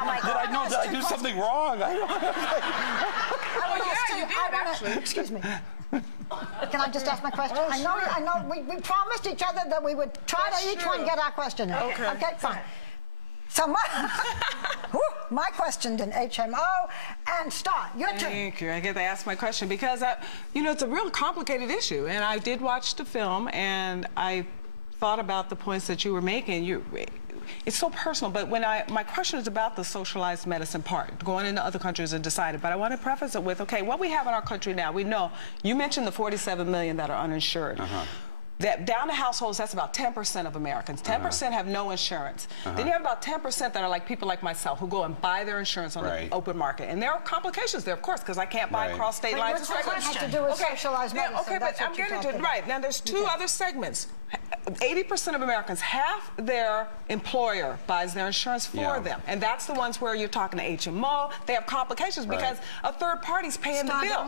now, Michael. Did I do something wrong? Excuse me. Can I just ask my question? I know. We promised each other that we would try to each one get our question in. Okay, fine. So my question in HMO, and start. Your turn. Thank you. I get to ask my question because, you know, it's a real complicated issue. And I did watch the film, and I thought about the points that you were making. It's so personal, but my question is about the socialized medicine part, going into other countries and deciding. But I want to preface it with, okay, what we have in our country now, we know, you mentioned the 47 million that are uninsured. That down to households, that's about 10% of Americans. 10% have no insurance. Then you have about 10% that are like people like myself who go and buy their insurance on the open market. And there are complications there, of course, because I can't buy across state lines. What's the question? To do with socialized medicine. Okay, but I'm getting to it. Right. Now, there's two other segments. 80% of Americans, half their employer buys their insurance for them. And that's the ones where you're talking to HMO. They have complications because a third party's paying the bill.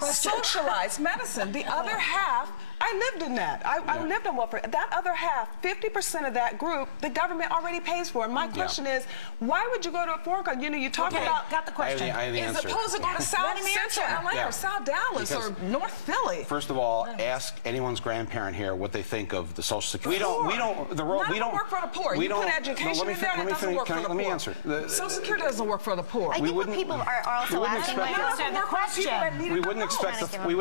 Socialized medicine. The other half, I lived in that. I lived on welfare. That other half, 50% of that group, the government already pays for. And my question is, why would you go to a foreign country? You know, you talk about... Got the question. I have the answer. As opposed to go to South Central LA or South Dallas or North Philly. First of all, ask anyone's grandparent here what they think of the Social Security. We don't work for the poor. You put education in there, and it doesn't work for the poor. Let me answer. Social Security doesn't work for the poor. I think what people are also asking, the question. We wouldn't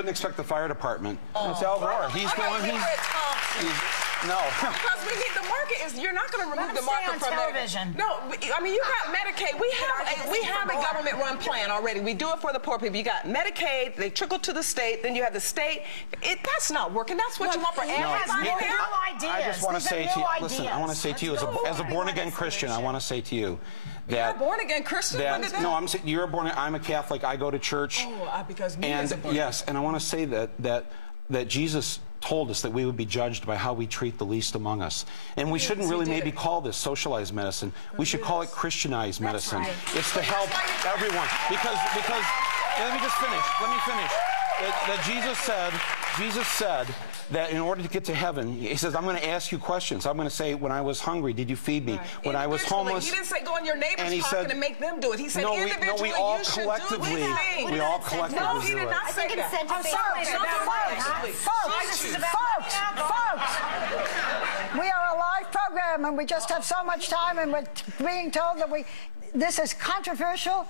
expect the fire department. It's Al Gore. He's the one. No. Because we need the market. You're not going to remove the market from television. No, I mean, you got Medicaid. We have a government-run plan already. We do it for the poor people. You got Medicaid. They trickle to the state. Then you have the state. That's not working. That's what you want for everybody. I just want to say to you, listen, I want to say to you, as a born-again Christian, I want to say to you that... You're a born-again Christian? No, I'm saying you're I'm a Catholic. I go to church. Oh, because me as a born-again. Yes, and I want to say that Jesus told us that we would be judged by how we treat the least among us. And we shouldn't really maybe call this socialized medicine. We should call it Christianized medicine. It's to help everyone. Because let me just finish. Let me finish. Jesus said that in order to get to heaven, he says, I'm going to ask you questions. I'm going to say, when I was hungry, did you feed me? When I was homeless... He didn't say go in your neighbor's pocket and make them do it. He said individually, we all you should collectively do it. We all collectively No, he did not say that. Folks, we are a live program and we just have so much time, and we're being told that this is controversial.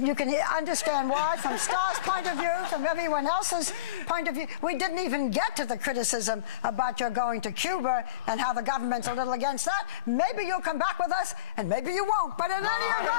You can understand why from Star's point of view, from everyone else's point of view. We didn't even get to the criticism about your going to Cuba and how the government's a little against that. Maybe you'll come back with us, and maybe you won't. But in any event...